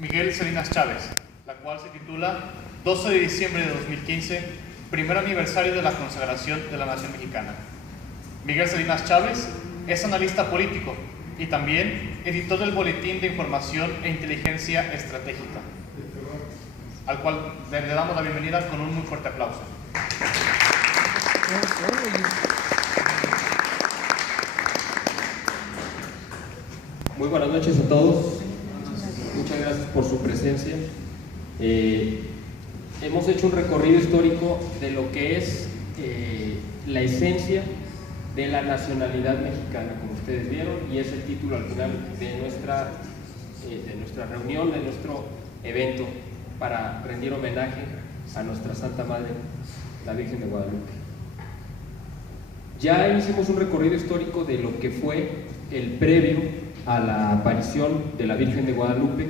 Miguel Salinas Chávez, la cual se titula 12 de diciembre de 2015, primer aniversario de la consagración de la nación mexicana. Miguel Salinas Chávez es analista político y también editor del Boletín de Información e Inteligencia Estratégica, al cual le damos la bienvenida con un muy fuerte aplauso. Muy buenas noches a todos. Muchas gracias por su presencia. Hemos hecho un recorrido histórico de lo que es la esencia de la nacionalidad mexicana, como ustedes vieron, y es el título al final de nuestra reunión, de nuestro evento, para rendir homenaje a nuestra Santa Madre, la Virgen de Guadalupe. Ya hicimos un recorrido histórico de lo que fue el previo a la aparición de la Virgen de Guadalupe,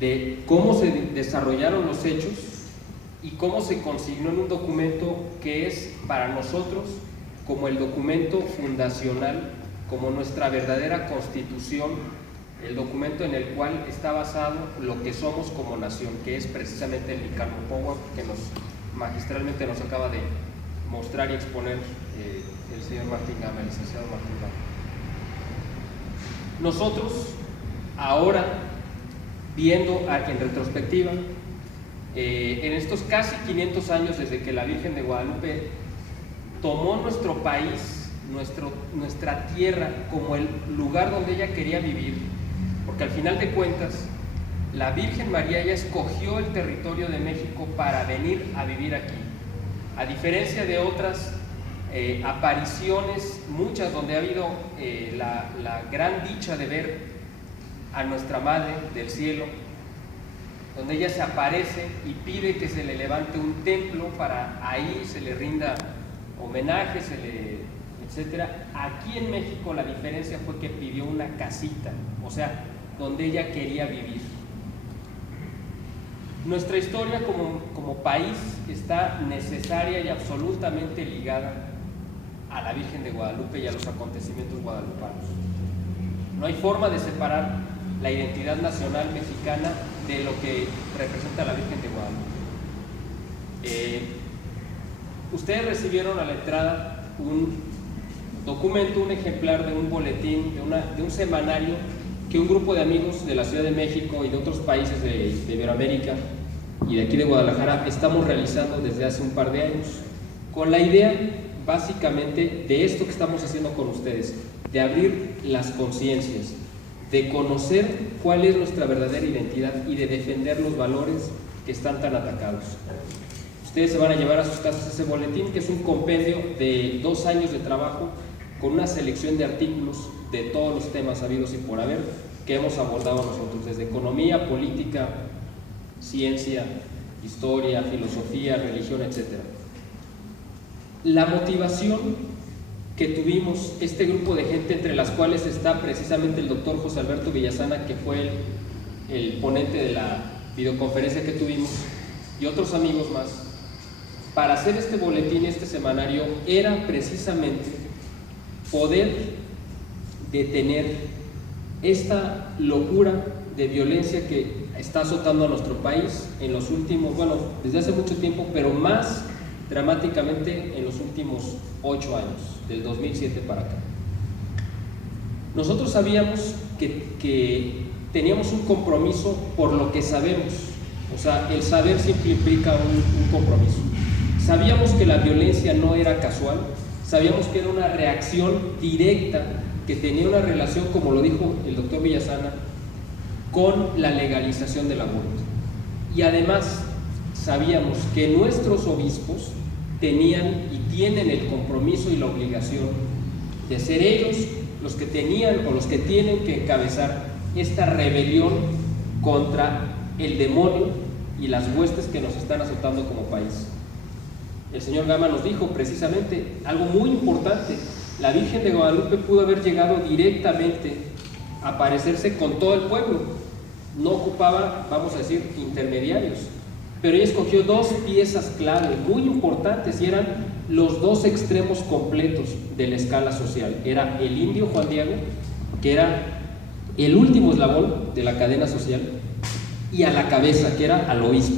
de cómo se desarrollaron los hechos y cómo se consignó en un documento que es para nosotros como el documento fundacional, como nuestra verdadera constitución, el documento en el cual está basado lo que somos como nación, que es precisamente el Icalmopohuac, que magistralmente nos acaba de mostrar y exponer el señor Martín Gama, el licenciado Martín Gama. Nosotros, ahora, viendo en retrospectiva, en estos casi 500 años desde que la Virgen de Guadalupe tomó nuestro país, nuestra tierra, como el lugar donde ella quería vivir, porque al final de cuentas, la Virgen María ya escogió el territorio de México para venir a vivir aquí, a diferencia de otras apariciones, muchas donde ha habido la gran dicha de ver a nuestra Madre del Cielo, donde ella se aparece y pide que se le levante un templo para ahí se le rinda homenaje, etcétera. Aquí en México la diferencia fue que pidió una casita, o sea, donde ella quería vivir. Nuestra historia como país está necesaria y absolutamente ligada a la Virgen de Guadalupe y a los acontecimientos guadalupanos. No hay forma de separar la identidad nacional mexicana de lo que representa la Virgen de Guadalupe. Ustedes recibieron a la entrada un documento, un ejemplar de un boletín, de un semanario que un grupo de amigos de la Ciudad de México y de otros países de Iberoamérica y de aquí de Guadalajara estamos realizando desde hace un par de años, con la idea básicamente de esto que estamos haciendo con ustedes, de abrir las conciencias, de conocer cuál es nuestra verdadera identidad y de defender los valores que están tan atacados. Ustedes se van a llevar a sus casas ese boletín, que es un compendio de 2 años de trabajo con una selección de artículos de todos los temas habidos y por haber que hemos abordado nosotros, desde economía, política, ciencia, historia, filosofía, religión, etc. La motivación que tuvimos este grupo de gente, entre las cuales está precisamente el doctor José Alberto Villasana, que fue el ponente de la videoconferencia que tuvimos, y otros amigos más, para hacer este boletín, este semanario, era precisamente poder detener esta locura de violencia que está azotando a nuestro país en los últimos, bueno, desde hace mucho tiempo, pero más dramáticamente en los últimos 8 años, del 2007 para acá. Nosotros sabíamos que teníamos un compromiso por lo que sabemos, o sea, el saber siempre implica un compromiso. Sabíamos que la violencia no era casual, sabíamos que era una reacción directa que tenía una relación, como lo dijo el doctor Villasana, con la legalización del aborto. Y además sabíamos que nuestros obispos tenían y tienen el compromiso y la obligación de ser ellos los que tenían o los que tienen que encabezar esta rebelión contra el demonio y las huestes que nos están azotando como país. El señor Gama nos dijo precisamente algo muy importante: la Virgen de Guadalupe pudo haber llegado directamente a aparecerse con todo el pueblo, no ocupaba, vamos a decir, intermediarios, pero ella escogió 2 piezas clave muy importantes y eran los 2 extremos completos de la escala social. Era el indio Juan Diego, que era el último eslabón de la cadena social, y a la cabeza, que era al obispo,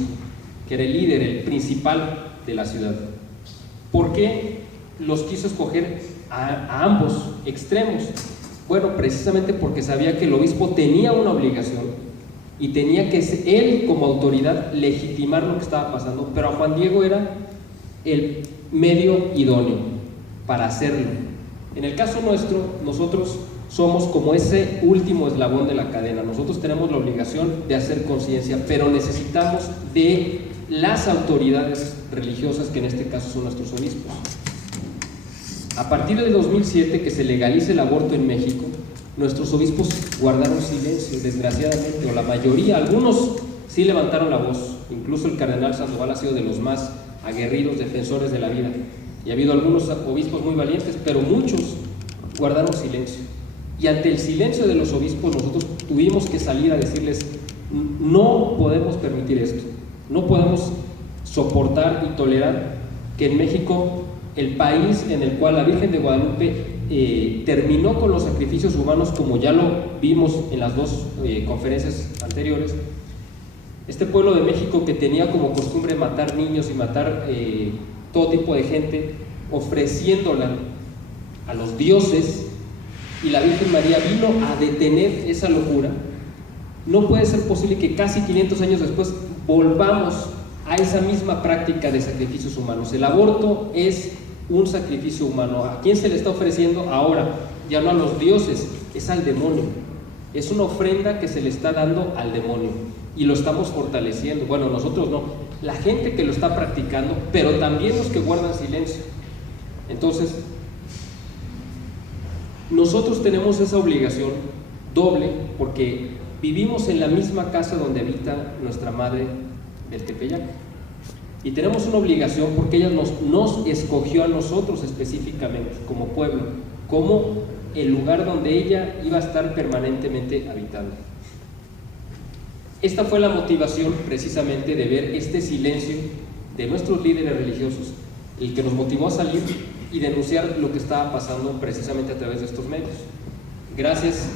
que era el líder, el principal de la ciudad. ¿Por qué los quiso escoger a ambos extremos? Bueno, precisamente porque sabía que el obispo tenía una obligación y tenía que él, como autoridad, legitimar lo que estaba pasando, pero a Juan Diego era el medio idóneo para hacerlo. En el caso nuestro, nosotros somos como ese último eslabón de la cadena. Nosotros tenemos la obligación de hacer conciencia, pero necesitamos de las autoridades religiosas, que en este caso son nuestros obispos. A partir de 2007, que se legalice el aborto en México, nuestros obispos guardaron silencio, desgraciadamente, o la mayoría. Algunos sí levantaron la voz, incluso el cardenal Sandoval ha sido de los más aguerridos defensores de la vida, y ha habido algunos obispos muy valientes, pero muchos guardaron silencio. Y ante el silencio de los obispos, nosotros tuvimos que salir a decirles: no podemos permitir esto, no podemos soportar y tolerar que en México, el país en el cual la Virgen de Guadalupe terminó con los sacrificios humanos, como ya lo vimos en las dos conferencias anteriores, este pueblo de México que tenía como costumbre matar niños y matar todo tipo de gente, ofreciéndola a los dioses, y la Virgen María vino a detener esa locura. No puede ser posible que casi 500 años después volvamos a esa misma práctica de sacrificios humanos. El aborto es un sacrificio humano. ¿A quién se le está ofreciendo ahora? Ya no a los dioses, es al demonio. Es una ofrenda que se le está dando al demonio, y lo estamos fortaleciendo. Bueno, nosotros no, la gente que lo está practicando, pero también los que guardan silencio. Entonces, nosotros tenemos esa obligación doble, porque vivimos en la misma casa donde habita nuestra madre del Tepeyac, y tenemos una obligación porque ella nos escogió a nosotros específicamente como pueblo, como el lugar donde ella iba a estar permanentemente habitando. Esta fue la motivación precisamente de ver este silencio de nuestros líderes religiosos, el que nos motivó a salir y denunciar lo que estaba pasando precisamente a través de estos medios. Gracias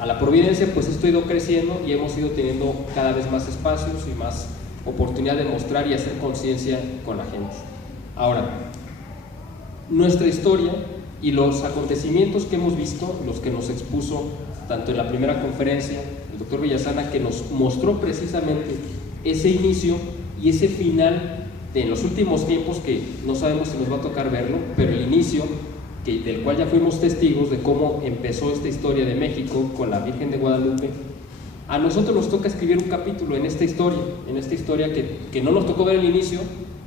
a la providencia, pues esto ha ido creciendo y hemos ido teniendo cada vez más espacios y más oportunidad de mostrar y hacer conciencia con la gente. Ahora, nuestra historia y los acontecimientos que hemos visto, los que nos expuso tanto en la primera conferencia el doctor Villasana, que nos mostró precisamente ese inicio y ese final en los últimos tiempos, que no sabemos si nos va a tocar verlo, pero el inicio del cual ya fuimos testigos de cómo empezó esta historia de México con la Virgen de Guadalupe. A nosotros nos toca escribir un capítulo en esta historia que no nos tocó ver el inicio,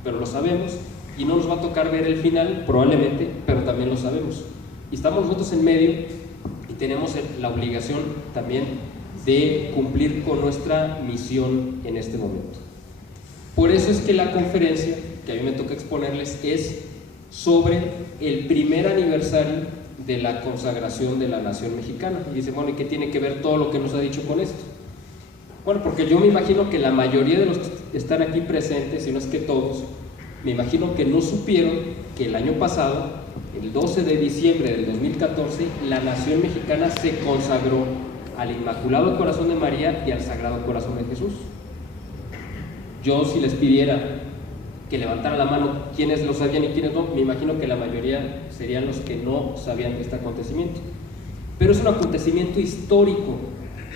pero lo sabemos, y no nos va a tocar ver el final, probablemente, pero también lo sabemos. Y estamos nosotros en medio y tenemos la obligación también de cumplir con nuestra misión en este momento. Por eso es que la conferencia que a mí me toca exponerles es sobre el primer aniversario de la consagración de la nación mexicana. Y dicen, bueno, ¿y qué tiene que ver todo lo que nos ha dicho con esto? Bueno, porque yo me imagino que la mayoría de los que están aquí presentes, si no es que todos, me imagino que no supieron que el año pasado, el 12 de diciembre del 2014, la nación mexicana se consagró al Inmaculado Corazón de María y al Sagrado Corazón de Jesús. Yo, si les pidiera que levantaran la mano quiénes lo sabían y quiénes no, me imagino que la mayoría serían los que no sabían de este acontecimiento. Pero es un acontecimiento histórico,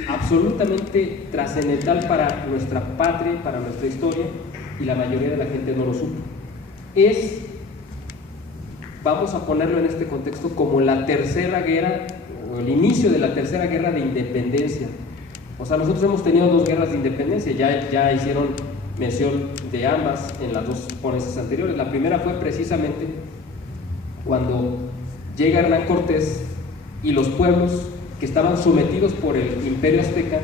absolutamente trascendental para nuestra patria, para nuestra historia, y la mayoría de la gente no lo supo. Vamos a ponerlo en este contexto, como la tercera guerra, o el inicio de la tercera guerra de independencia. O sea, nosotros hemos tenido dos guerras de independencia, ya hicieron mención de ambas en las dos ponencias anteriores. La primera fue precisamente cuando llega Hernán Cortés y los pueblos que estaban sometidos por el Imperio Azteca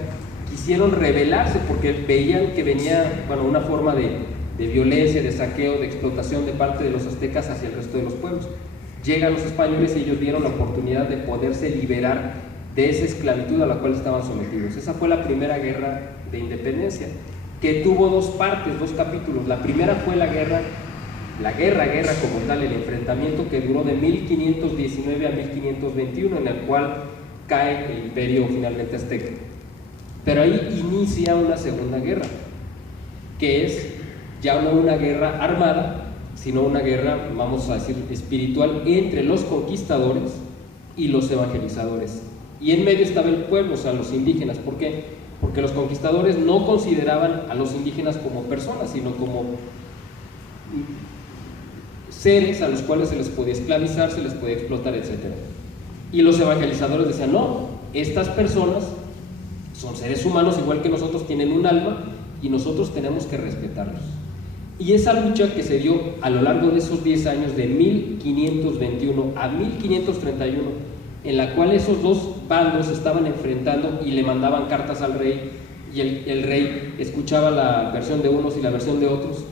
quisieron rebelarse porque veían que venía, bueno, una forma de violencia, de saqueo, de explotación de parte de los aztecas hacia el resto de los pueblos. Llegan los españoles y ellos dieron la oportunidad de poderse liberar de esa esclavitud a la cual estaban sometidos. Esa fue la primera guerra de independencia, que tuvo dos partes, dos capítulos. La primera fue la guerra como tal, el enfrentamiento que duró de 1519 a 1521, en el cual cae el imperio finalmente azteca. Pero ahí inicia una segunda guerra, que es ya no una guerra armada, sino una guerra, vamos a decir, espiritual entre los conquistadores y los evangelizadores. Y en medio estaba el pueblo, o sea, los indígenas. ¿Por qué? Porque los conquistadores no consideraban a los indígenas como personas, sino como seres a los cuales se les podía esclavizar, se les podía explotar, etc. Y los evangelizadores decían, no, estas personas son seres humanos igual que nosotros, tienen un alma y nosotros tenemos que respetarlos. Y esa lucha que se dio a lo largo de esos 10 años, de 1521 a 1531, en la cual esos dos bandos estaban enfrentando y le mandaban cartas al rey, y el rey escuchaba la versión de unos y la versión de otros,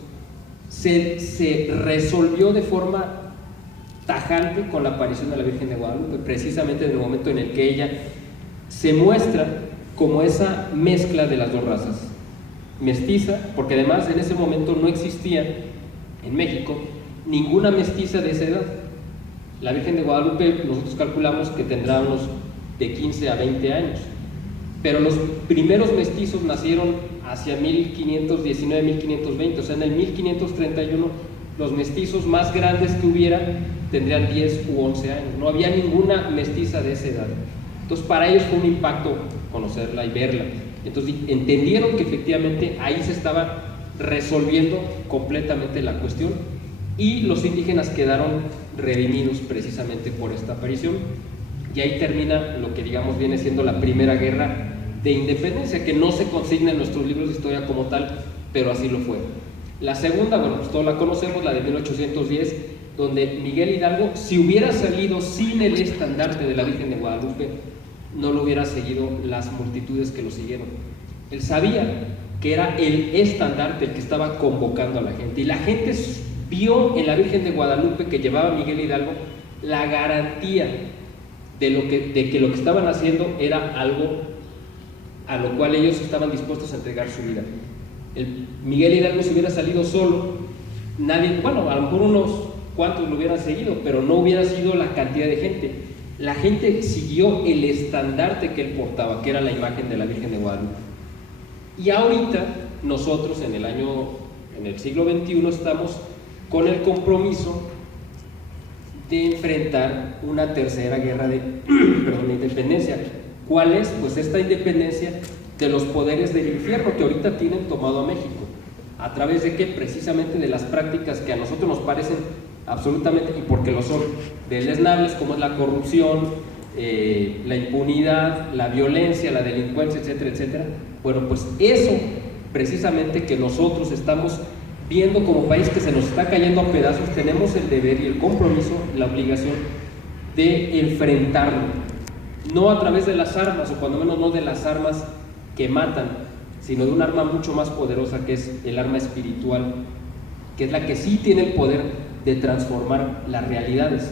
se resolvió de forma tajante con la aparición de la Virgen de Guadalupe, precisamente en el momento en el que ella se muestra como esa mezcla de las dos razas, mestiza, porque además en ese momento no existía en México ninguna mestiza de esa edad. La Virgen de Guadalupe nosotros calculamos que tendrá unos de 15 a 20 años, pero los primeros mestizos nacieron hacia 1519, 1520, o sea, en el 1531 los mestizos más grandes que hubiera tendrían 10 u 11 años, no había ninguna mestiza de esa edad. Entonces para ellos fue un impacto conocerla y verla. Entonces entendieron que efectivamente ahí se estaba resolviendo completamente la cuestión, y los indígenas quedaron redimidos precisamente por esta aparición, y ahí termina lo que digamos viene siendo la primera guerra de independencia, que no se consigna en nuestros libros de historia como tal, pero así lo fue. La segunda, bueno, pues todos la conocemos, la de 1810, donde Miguel Hidalgo, si hubiera salido sin el estandarte de la Virgen de Guadalupe, no lo hubiera seguido las multitudes que lo siguieron. Él sabía que era el estandarte el que estaba convocando a la gente, y la gente vio en la Virgen de Guadalupe que llevaba Miguel Hidalgo la garantía de que lo que estaban haciendo era algo a lo cual ellos estaban dispuestos a entregar su vida. Miguel Hidalgo, si hubiera salido solo, nadie, bueno, a lo mejor unos cuantos lo hubieran seguido, pero no hubiera sido la cantidad de gente. La gente siguió el estandarte que él portaba, que era la imagen de la Virgen de Guadalupe. Y ahorita nosotros en el siglo XXI estamos con el compromiso de enfrentar una tercera guerra de independencia. ¿Cuál es? Pues esta independencia de los poderes del infierno que ahorita tienen tomado a México. ¿A través de qué? Precisamente de las prácticas que a nosotros nos parecen absolutamente, y porque lo son, deleznables, como es la corrupción, la impunidad, la violencia, la delincuencia, etcétera, etcétera. Bueno, pues eso precisamente que nosotros estamos viendo como país que se nos está cayendo a pedazos, tenemos el deber y el compromiso, la obligación de enfrentarlo, no a través de las armas, o cuando menos no de las armas que matan, sino de un arma mucho más poderosa, que es el arma espiritual, que es la que sí tiene el poder de transformar las realidades.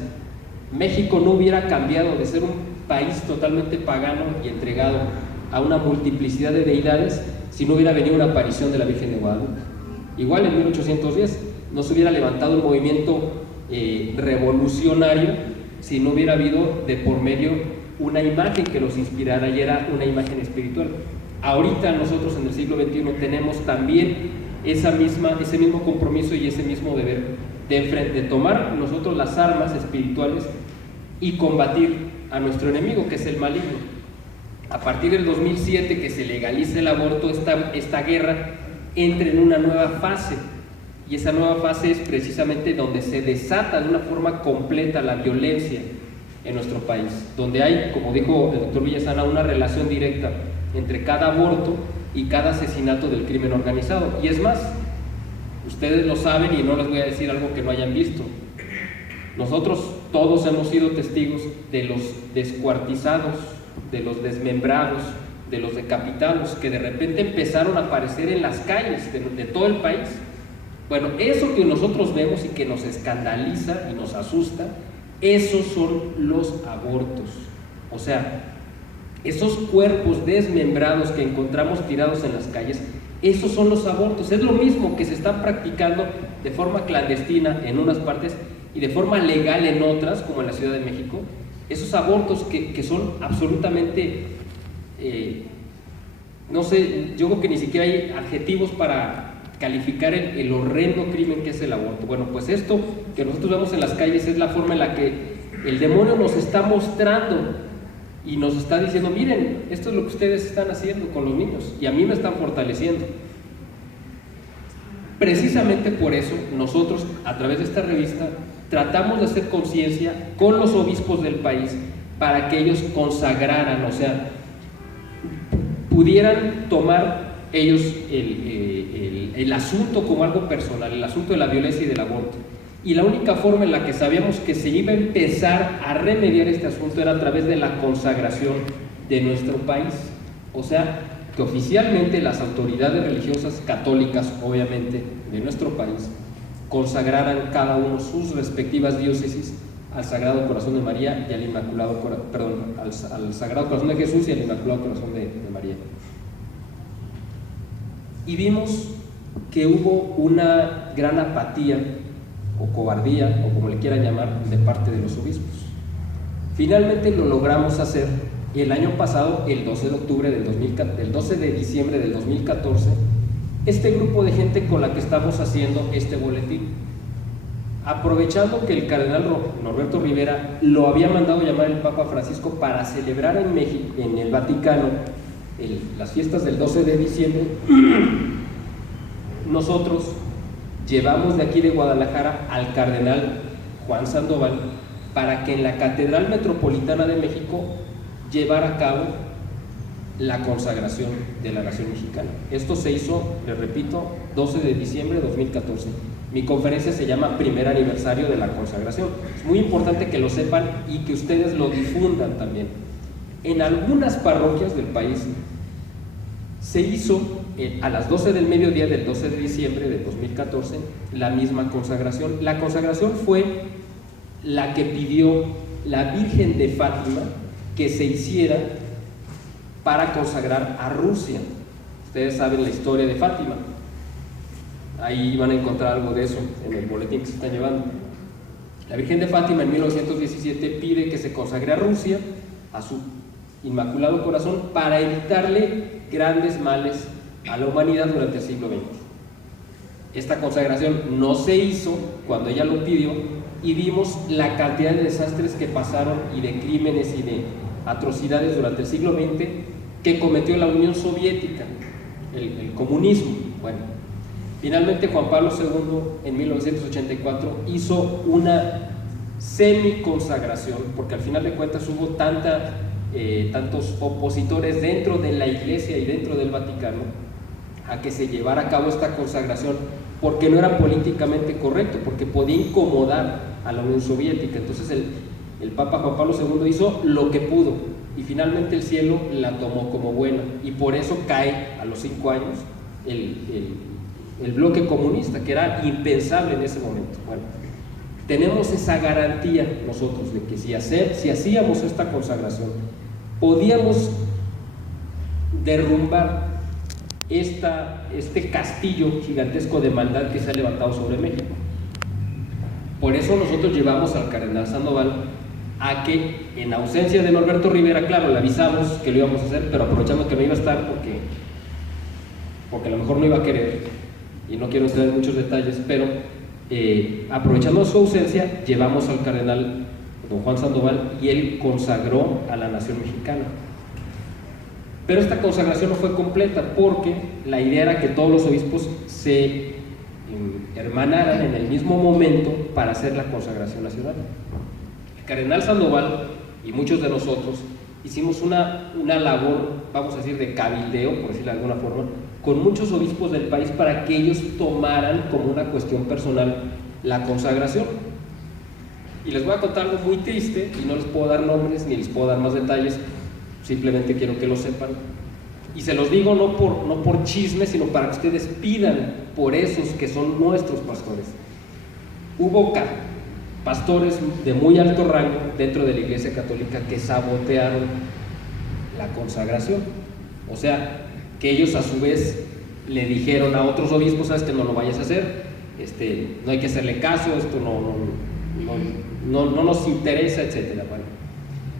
México no hubiera cambiado de ser un país totalmente pagano y entregado a una multiplicidad de deidades si no hubiera venido una aparición de la Virgen de Guadalupe. Igual en 1810 no se hubiera levantado un movimiento revolucionario si no hubiera habido de por medio una imagen que los inspirara, y era una imagen espiritual. Ahorita nosotros en el siglo XXI tenemos también ese mismo compromiso y ese mismo deber de tomar nosotros las armas espirituales y combatir a nuestro enemigo, que es el maligno. A partir del 2007, que se legalice el aborto, esta guerra entra en una nueva fase, y esa nueva fase es precisamente donde se desata de una forma completa la violencia en nuestro país, donde hay, como dijo el doctor Villasana, una relación directa entre cada aborto y cada asesinato del crimen organizado. Y es más, ustedes lo saben y no les voy a decir algo que no hayan visto. Nosotros todos hemos sido testigos de los descuartizados, de los desmembrados, de los decapitados, que de repente empezaron a aparecer en las calles de todo el país. Bueno, eso que nosotros vemos y que nos escandaliza y nos asusta, esos son los abortos. O sea, esos cuerpos desmembrados que encontramos tirados en las calles, esos son los abortos. Es lo mismo que se están practicando de forma clandestina en unas partes y de forma legal en otras, como en la Ciudad de México, esos abortos que son absolutamente, no sé, yo creo que ni siquiera hay adjetivos para calificar el horrendo crimen que es el aborto. Bueno, pues esto que nosotros vemos en las calles es la forma en la que el demonio nos está mostrando y nos está diciendo: miren, esto es lo que ustedes están haciendo con los niños y a mí me están fortaleciendo. Precisamente por eso nosotros, a través de esta revista, tratamos de hacer conciencia con los obispos del país para que ellos consagraran, o sea, pudieran tomar ellos el asunto como algo personal, el asunto de la violencia y del aborto. Y la única forma en la que sabíamos que se iba a empezar a remediar este asunto era a través de la consagración de nuestro país. O sea, que oficialmente las autoridades religiosas católicas, obviamente, de nuestro país, consagraran cada uno sus respectivas diócesis al Sagrado Corazón de María y al Inmaculado al Sagrado Corazón de Jesús y al Inmaculado Corazón de María. Y vimos que hubo una gran apatía o cobardía, o como le quieran llamar, de parte de los obispos. Finalmente lo logramos hacer el año pasado, el 12 de diciembre del 2014, este grupo de gente con la que estamos haciendo este boletín, aprovechando que el cardenal Norberto Rivera lo había mandado llamar el Papa Francisco para celebrar en México, en el Vaticano, las fiestas del 12 de diciembre, nosotros llevamos de aquí de Guadalajara al cardenal Juan Sandoval para que en la Catedral Metropolitana de México llevara a cabo la consagración de la nación mexicana. Esto se hizo, les repito, 12 de diciembre de 2014. Mi conferencia se llama Primer Aniversario de la Consagración. Es muy importante que lo sepan y que ustedes lo difundan también. En algunas parroquias del país se hizo a las 12 del mediodía del 12 de diciembre de 2014 la misma consagración. La consagración fue la que pidió la Virgen de Fátima que se hiciera para consagrar a Rusia. Ustedes saben la historia de Fátima. Ahí van a encontrar algo de eso en el boletín que se están llevando. La Virgen de Fátima en 1917 pide que se consagre a Rusia, a su Inmaculado Corazón, para evitarle grandes males a la humanidad durante el siglo XX. Esta consagración no se hizo cuando ella lo pidió y vimos la cantidad de desastres que pasaron y de crímenes y de atrocidades durante el siglo XX que cometió la Unión Soviética, el comunismo. Bueno, finalmente Juan Pablo II en 1984 hizo una semi-consagración, porque al final de cuentas hubo tantos opositores dentro de la Iglesia y dentro del Vaticano a que se llevara a cabo esta consagración, porque no era políticamente correcto, porque podía incomodar a la Unión Soviética. Entonces el Papa Juan Pablo II hizo lo que pudo y finalmente el cielo la tomó como buena, y por eso cae a los 5 años el bloque comunista, que era impensable en ese momento. Bueno, tenemos esa garantía nosotros de que si hacíamos esta consagración, podíamos derrumbar este castillo gigantesco de maldad que se ha levantado sobre México. Por eso nosotros llevamos al cardenal Sandoval a que, en ausencia de Norberto Rivera, claro, le avisamos que lo íbamos a hacer, pero aprovechando que no iba a estar porque a lo mejor no iba a querer, y no quiero entrar en muchos detalles, pero aprovechando su ausencia, llevamos al cardenal don Juan Sandoval y él consagró a la nación mexicana. Pero esta consagración no fue completa, porque la idea era que todos los obispos se hermanaran en el mismo momento para hacer la consagración nacional. El cardenal Sandoval y muchos de nosotros hicimos una labor, vamos a decir, de cabildeo, por decirlo de alguna forma, con muchos obispos del país para que ellos tomaran como una cuestión personal la consagración. Y les voy a contar algo muy triste, y no les puedo dar nombres ni les puedo dar más detalles, simplemente quiero que lo sepan. Y se los digo no por chisme, sino para que ustedes pidan por esos que son nuestros pastores. Hubo pastores de muy alto rango dentro de la Iglesia Católica que sabotearon la consagración. O sea, que ellos a su vez le dijeron a otros obispos: sabes que no lo vayas a hacer, no hay que hacerle caso, esto no nos interesa, etcétera. Bueno,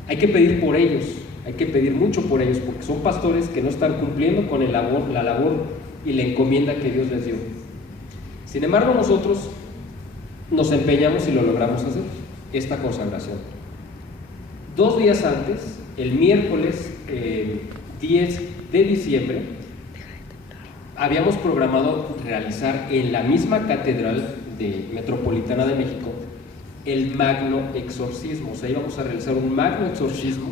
hay que pedir por ellos, hay que pedir mucho por ellos, porque son pastores que no están cumpliendo con la labor y la encomienda que Dios les dio. Sin embargo, nosotros nos empeñamos y lo logramos hacer, esta consagración. 2 días antes, el miércoles 10 de diciembre, habíamos programado realizar en la misma catedral metropolitana de México el magno exorcismo. O sea, íbamos a realizar un magno exorcismo